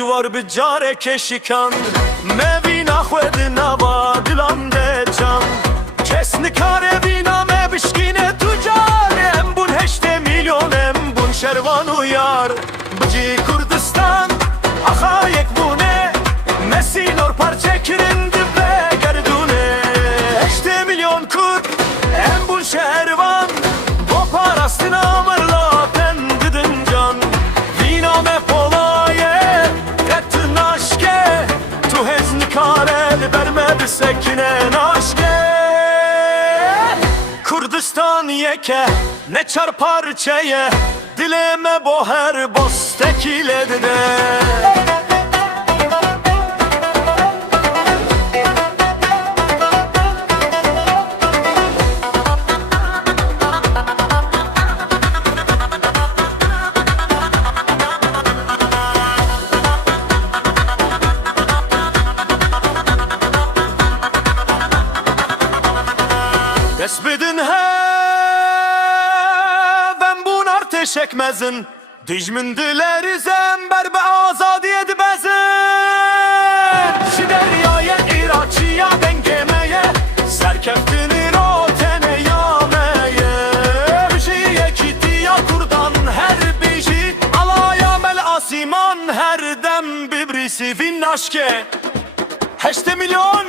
جوار بجاره کشیکان مبینا خود نوا دلم ده جان کس نکاره بینامه بشکینه تو جارم بون 8 میلیونم بون شروان و یار بجی کردستان آخا یک بونه مسیلور parça kirindi ve gerdune 8 milyon kurd em bun şervan bu parasını amarla pendidin can vina me polaye ettin aşke tu hezni karel berme bir sekine naşke Kurdistan yeke ne çar parçaya dileme bu her bostekiledi de Desbidin he ben bun arteş ekmezin Dijmin dileri zember be azadi edmezin Siderya'ya İraçiya dengemeye Serkeftinin o tene yameye Bişiye kitiya kurdan her bişi Alaya mel asiman her dem bibrisi fin aşke 8 milyon